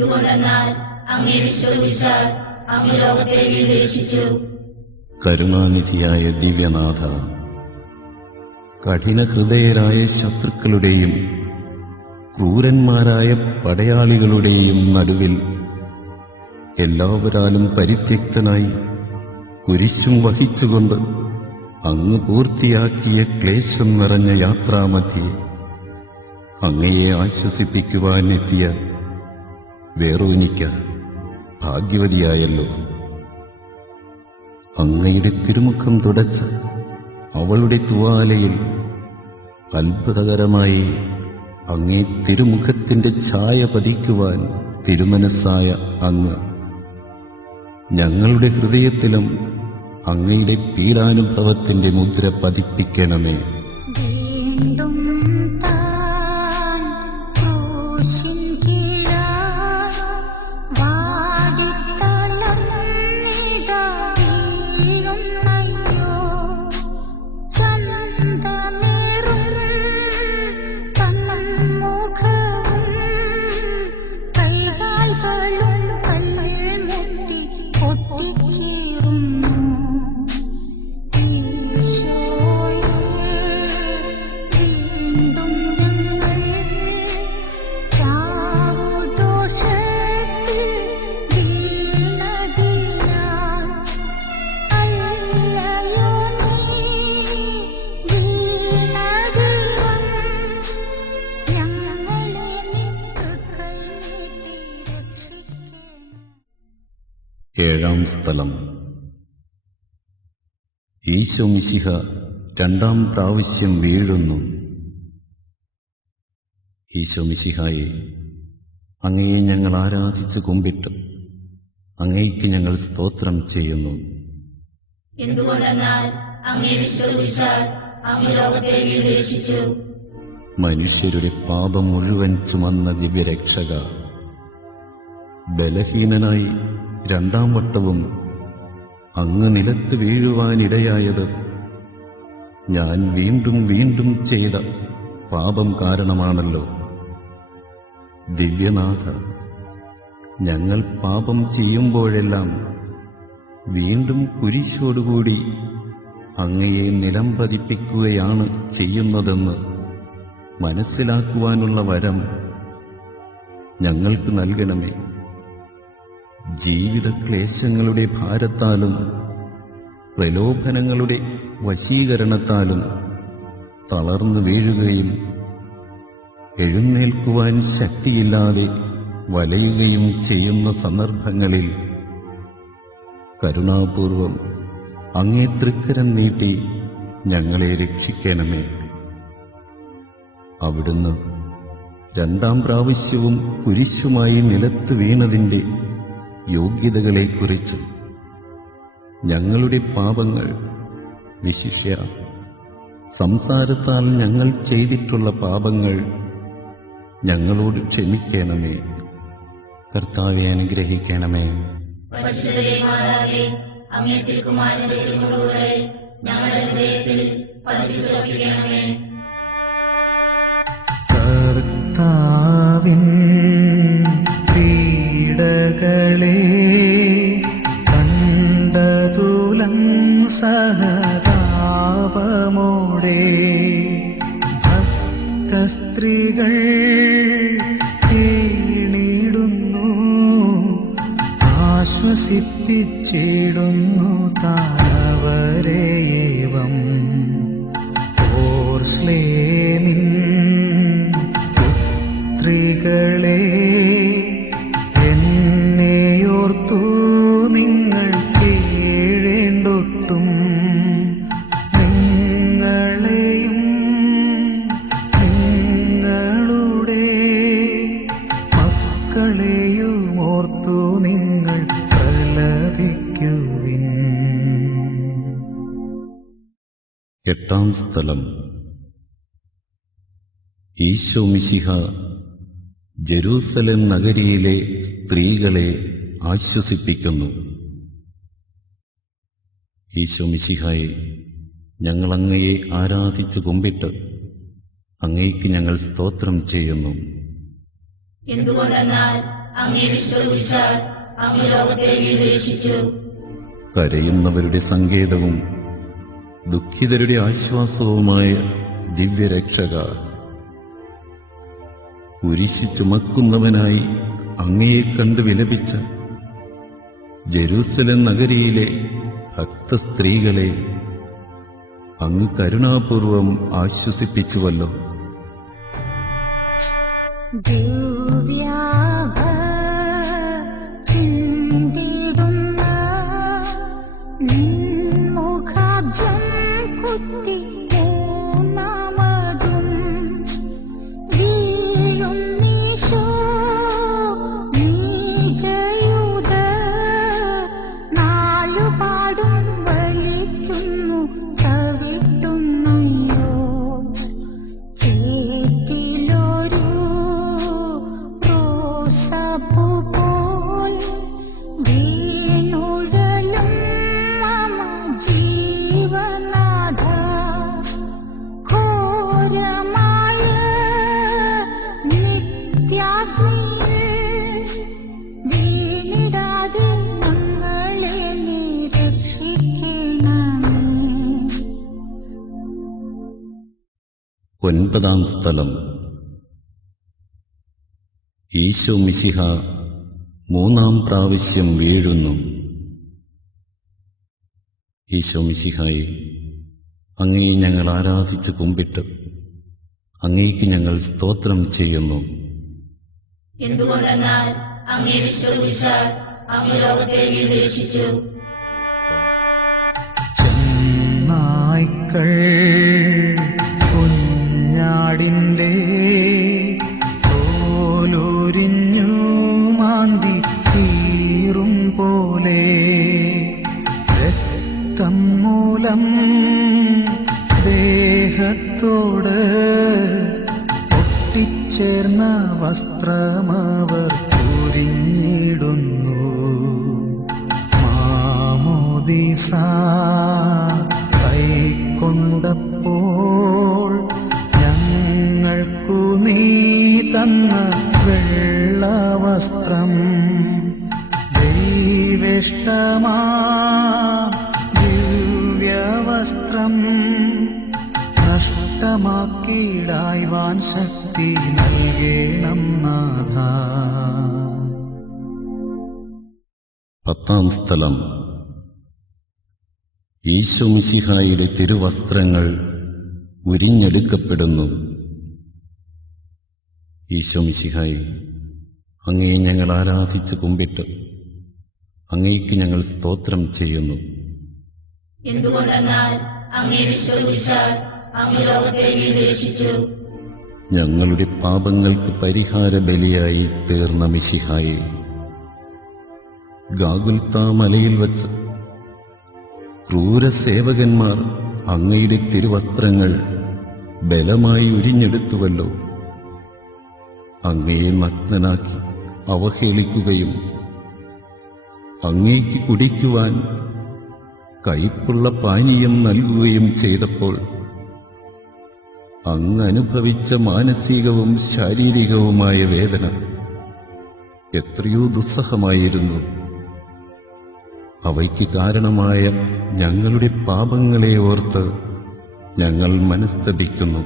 എന്തുകൊണ്ടെന്നാൽ അങ്ങേ വിശ്വസിച്ചാൽ അങ്ങ് ലോകത്തെ വീണ്ടെടുപ്പിച്ചു. കരുണാനിധിയായ ദിവ്യനാഥ, കഠിനഹൃദയരായ ശത്രുക്കളുടെയും ക്രൂരന്മാരായ പടയാളികളുടെയും നടുവിൽ എല്ലാവരാലും പരിത്യക്തനായി കുരിശും വഹിച്ചുകൊണ്ട് അങ്ങ് പൂർത്തിയാക്കിയ ക്ലേശം നിറഞ്ഞ യാത്രാമധ്യേ അങ്ങയെ ആശ്വസിപ്പിക്കുവാൻ എത്തിയ വേറോനിക്ക ഭാഗ്യവതിയായല്ലോ. അങ്ങയുടെ തിരുമുഖം തുടച്ച അവളുടെ തുവാലയിൽ അത്ഭുതകരമായി അങ്ങേ തിരുമുഖത്തിന്റെ ഛായ പതിക്കുവാൻ തിരുമനസ്സായ അങ്ങ് ഞങ്ങളുടെ ഹൃദയത്തിലും അങ്ങയുടെ പീഡാനുഭവത്തിന്റെ മുദ്ര പതിപ്പിക്കണമേ. ഏഴാം സ്ഥലം. ഈശോ മിശിഹ രണ്ടാം പ്രാവശ്യം വീഴുന്നു. ഈശോ മിശിഹായെ, അങ്ങയെ ഞങ്ങൾ ആരാധിച്ച് കുമ്പിട്ട് അങ്ങയ്ക്ക് ഞങ്ങൾ സ്തോത്രം ചെയ്യുന്നു. എന്തുകൊണ്ടെന്നാൽ അങ്ങേ വിശ്വസിച്ചാൽ അങ്ങ് ലോകത്തെ വീണ്ടെടുപ്പിച്ചു. മനുഷ്യരുടെ പാപം മുഴുവൻ ചുമന്ന ദിവ്യരക്ഷക, ബലഹീനനായി രണ്ടാം വട്ടവും അങ്ങ് നിലത്ത് വീഴുവാനിടയായത് ഞാൻ വീണ്ടും വീണ്ടും ചെയ്ത പാപം കാരണമാണല്ലോ. ദിവ്യനാഥ, ഞങ്ങൾ പാപം ചെയ്യുമ്പോഴെല്ലാം വീണ്ടും കുരിശോടുകൂടി അങ്ങയെ നിലം പതിപ്പിക്കുകയാണ് ചെയ്യുന്നതെന്ന് മനസ്സിലാക്കുവാനുള്ള വരം ഞങ്ങൾക്ക് നൽകണമേ. ജീവിത ക്ലേശങ്ങളുടെ ഭാരത്താലും പ്രലോഭനങ്ങളുടെ വശീകരണത്താലും തളർന്നു വീഴുകയും എഴുന്നേൽക്കുവാൻ ശക്തിയില്ലാതെ വലയുകയും ചെയ്യുന്ന സന്ദർഭങ്ങളിൽ കരുണാപൂർവം അങ്ങേ തൃക്കരം നീട്ടി ഞങ്ങളെ രക്ഷിക്കണമേ. അവിടുന്ന് രണ്ടാം പ്രാവശ്യവും കുരിശുമായി നിലത്ത് വീണതിൻ്റെ യോഗ്യതകളെക്കുറിച്ചും ഞങ്ങളുടെ പാപങ്ങൾ, വിശിഷ്യ സംസാരത്താൽ ഞങ്ങൾ ചെയ്തിട്ടുള്ള പാപങ്ങൾ ഞങ്ങളോട് ക്ഷമിക്കണമേ. കർത്താവെ, അനുഗ്രഹിക്കണമേ. അങ്ങേ തിരുക്കുമാരന്റെ തിരുമുറുകളെ ഞങ്ങളുടെ ഹൃദയത്തിൽ പതിപ്പിച്ചുറപ്പിക്കണമേ. കർത്താവിൻ പീഡകളെ കണ്ടതുലം സഹതാപമോടെ ഭക്തസ്ത്രീകൾ കേണിടുന്നു, ആശ്വസിപ്പിച്ചിടുന്നു താനവരേവം. ഓർശ്ലേമിൻ പുത്രികളെ, എന്നെയോർത്തു നിങ്ങൾ കേഴേണ്ടൊട്ടും, നിങ്ങളെയും നിങ്ങളുടെ മക്കളെയും ഓർത്തു നിങ്ങൾ പ്രലപിക്കുവിൻ. എട്ടാം സ്ഥലം. ഈശോ മിശിഹ ജെരൂസലേം നഗരിയിലെ സ്ത്രീകളെ ആശ്വസിപ്പിക്കുന്നു. ഈശോ മിശിഹായെ, ഞങ്ങൾ അങ്ങയെ ആരാധിച്ചു കുമ്പിട്ട് അങ്ങയ്ക്ക് ഞങ്ങൾ സ്തോത്രം ചെയ്യുന്നു. എന്തുകൊണ്ടെന്നാൽ അങ്ങേ വിശുദ്ധ കുരിശാൽ അങ്ങ് ലോകത്തെ വീണ്ടും രക്ഷിച്ചു. കരയുന്നവരുടെ സങ്കേതവും ദുഃഖിതരുടെ ആശ്വാസവുമായ ദിവ്യരക്ഷക, കുരിശ് ചുമക്കുന്നവനായി അങ്ങയെ കണ്ട് വിലപിച്ച ജെരൂസലേം നഗരിയിലെ ഭക്തസ്ത്രീകളെ അങ്ങ് കരുണാപൂർവം ആശ്വസിപ്പിച്ചുവല്ലോ. ഒൻപതാം സ്ഥലം. ഈശോ മിശിഹ മൂന്നാം പ്രാവശ്യം വീഴുന്നു. ഈശോ മിശിഹായെ, അങ്ങയെ ഞങ്ങൾ ആരാധിച്ച് കുമ്പിട്ട് അങ്ങേക്ക് ഞങ്ങൾ സ്തോത്രം ചെയ്യുന്നു. എന്തുകൊണ്ടെന്നാൽ അങ്ങേ വിശുദ്ധ കുരിശാൽ അങ്ങ് ലോകത്തെ വീണ്ടും രക്ഷിച്ചു. ചെന്നായ്ക്കൾ കുഞ്ഞാടിന്റെ തോലുരിഞ്ഞു മാന്തി തീറും പോലെ രക്തം മൂലം ദേഹത്തോട് ഒട്ടിച്ചേർന്ന വസ്ത്രമവർ ഉരിഞ്ഞിടുന്നു. മാമോദീസ കൈക്കൊണ്ടപ്പോൾ ഞങ്ങൾക്കു നീ തന്ന വെള്ളവസ്ത്രം ദൈവേഷ്ടമാ ദിവ്യവസ്ത്രം നഷ്ടമാക്കിയിടായ്വാൻ ശക്തി നൽകേണം നാഥ. പത്താം സ്ഥലം. ഈശോ മിശിഹായുടെ തിരുവസ്ത്രങ്ങൾ ഉരിഞ്ഞെടുക്കപ്പെടുന്നു. ഈശോ മിശിഹായെ, അങ്ങയെ ഞങ്ങൾ ആരാധിച്ച് കുമ്പിട്ട് അങ്ങേക്ക് ഞങ്ങൾ സ്തോത്രം ചെയ്യുന്നു. എന്തുകൊണ്ടെന്നാൽ അങ്ങേ വിശുദ്ധ കുരിശാൽ അങ്ങ് ലോകത്തെ വീണ്ടും രക്ഷിച്ചു. ഞങ്ങളുടെ പാപങ്ങൾക്ക് പരിഹാര ബലിയായി തീർന്ന മിശിഹായെ, ഗാഗുൽത്താ മലയിൽ വച്ച് ക്രൂരസേവകന്മാർ അങ്ങയുടെ തിരുവസ്ത്രങ്ങൾ ബലമായി ഉരിഞ്ഞെടുത്തുവല്ലോ. അങ്ങയെ നഗ്നനാക്കി അവഹേളിക്കുകയും അങ്ങേക്ക് കുടിക്കുവാൻ കയ്പുള്ള പാനീയം നൽകുകയും ചെയ്തപ്പോൾ അങ്ങ് അനുഭവിച്ച മാനസികവും ശാരീരികവുമായ വേദന എത്രയോ ദുസ്സഹമായിരുന്നു. അവയ്ക്ക് കാരണമായ ഞങ്ങളുടെ പാപങ്ങളെ ഓർത്ത് ഞങ്ങൾ മനസ്തപിക്കുന്നു.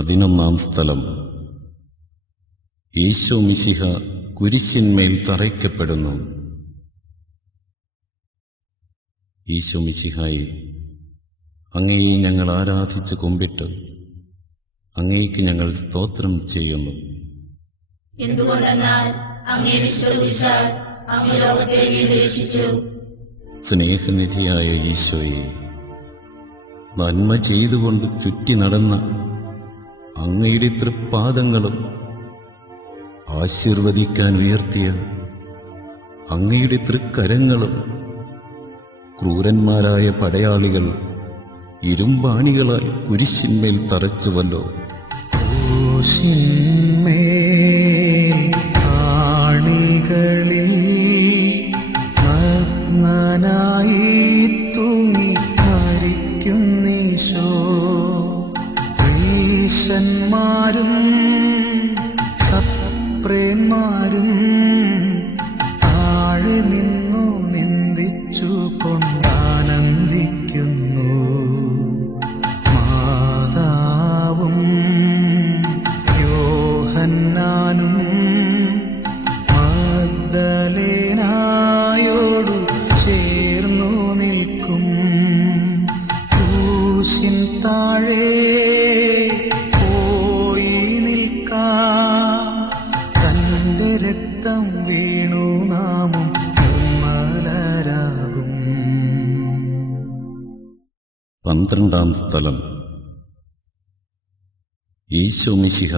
11 സ്ഥലം. ഈശോ മിശിഹ കുരിശിന്മേൽ തറയ്ക്കപ്പെടുന്നു. ഈശോ മിശിഹായെ, അങ്ങയെ ഞങ്ങൾ ആരാധിച്ച് കുമ്പിട്ട് അങ്ങേക്ക് ഞങ്ങൾ സ്തോത്രം ചെയ്യുന്നു. എന്തുകൊണ്ടെന്നാൽ അങ്ങേ വിശുദ്ധ കുരിശാൽ അങ്ങ് ലോകത്തെ വീണ്ടും രക്ഷിച്ചു. സ്നേഹനിധിയായ ഈശോയെ, നന്മ ചെയ്തുകൊണ്ട് ചുറ്റി നടന്ന അങ്ങയുടെ തൃപ്പാദങ്ങളും ആശീർവദിക്കാൻ ഉയർത്തിയ അങ്ങയുടെ തൃക്കരങ്ങളും ക്രൂരന്മാരായ പടയാളികൾ ഇരുമ്പാണികളാൽ കുരിശിന്മേൽ തറച്ചുവല്ലോ. ആണികളിൽ നഗ്നനായി തൂങ്ങി മരിക്കുന്നീശോ, ഈശന്മാരും സപ്രേന്മാരും താഴെ നിന്നു നിന്ദിച്ചു കൊണ്ടാനന്ദിക്കുന്നു. മാതാവും യോഹന്നാനും മഗ്ദലേനായോടു ചേർന്നു നിൽക്കും. ക്രൂശിൻ താഴെ പോയി നിൽക്കാം, തന്റെ രക്തം വീണു നാമും നിർമ്മലരാകും. 12 സ്ഥലം. ഈശോ മിശിഹ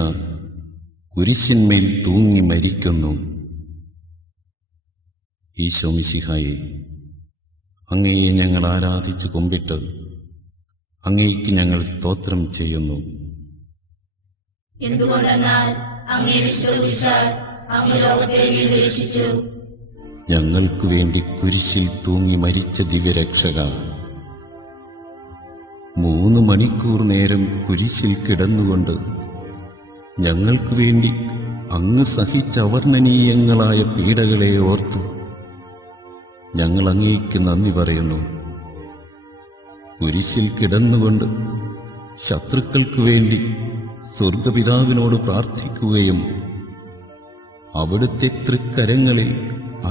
കുരിശിന്മേൽ തൂങ്ങി മരിക്കുന്നു. ഈശോ മിശിഹായെ, അങ്ങയെ ഞങ്ങൾ ആരാധിച്ച് കുമ്പിട്ട് അങ്ങേക്ക് ഞങ്ങൾ സ്തോത്രം ചെയ്യുന്നു. എന്തുകൊണ്ടെന്നാൽ അങ്ങേ വിശുദ്ധ കുരിശാൽ അങ്ങ് ലോകത്തെ വീണ്ടും രക്ഷിച്ചു. ഞങ്ങൾക്കു വേണ്ടി കുരിശിൽ തൂങ്ങി മരിച്ച ദിവ്യരക്ഷക, 3 മണിക്കൂർ നേരം കുരിശിൽ കിടന്നുകൊണ്ട് ഞങ്ങൾക്കു വേണ്ടി അങ്ങ് സഹിച്ച അവർണ്ണനീയങ്ങളായ പീഡകളെ ഓർത്തു ഞങ്ങൾ അങ്ങേക്ക് നന്ദി പറയുന്നു. കുരിശിൽ കിടന്നുകൊണ്ട് ശത്രുക്കൾക്കു വേണ്ടി സ്വർഗപിതാവിനോട് പ്രാർത്ഥിക്കുകയും അവിടുത്തെ തൃക്കരങ്ങളിൽ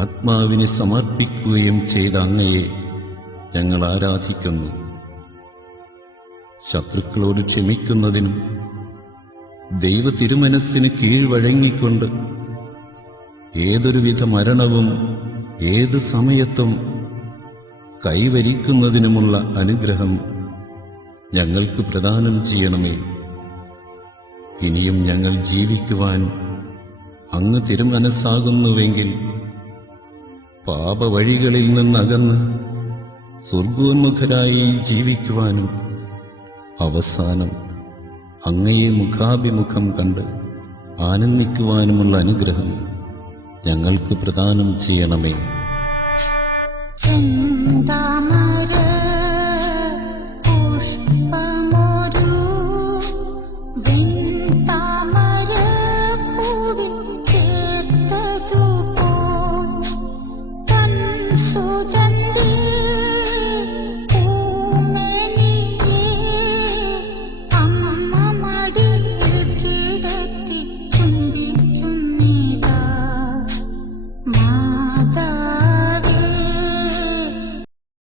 ആത്മാവിനെ സമർപ്പിക്കുകയും ചെയ്ത അങ്ങയെ ഞങ്ങൾ ആരാധിക്കുന്നു. ശത്രുക്കളോട് ക്ഷമിക്കുന്നതിനും ദൈവ തിരുമനസ്സിന് കീഴ്വഴങ്ങിക്കൊണ്ട് ഏതൊരുവിധ മരണവും ഏത് സമയത്തും കൈവരിക്കുന്നതിനുമുള്ള അനുഗ്രഹം ഞങ്ങൾക്ക് പ്രദാനം ചെയ്യണമേ. ഇനിയും ഞങ്ങൾ ജീവിക്കുവാൻ അങ്ങ് തിരുമനസ്സാകുന്നുവെങ്കിൽ പാപവഴികളിൽ നിന്നകന്ന് സ്വർഗോന്മുഖരായി ജീവിക്കുവാനും അവസാനം അങ്ങയെ മുഖാഭിമുഖം കണ്ട് ആനന്ദിക്കുവാനുമുള്ള അനുഗ്രഹം ഞങ്ങൾക്ക് പ്രദാനം ചെയ്യണമേ. ചെന്താമര പുഷ്പമൊരു വെൺതാമര പൂവിൽ ചേർത്തതുപോൽ തൻ സുതൻ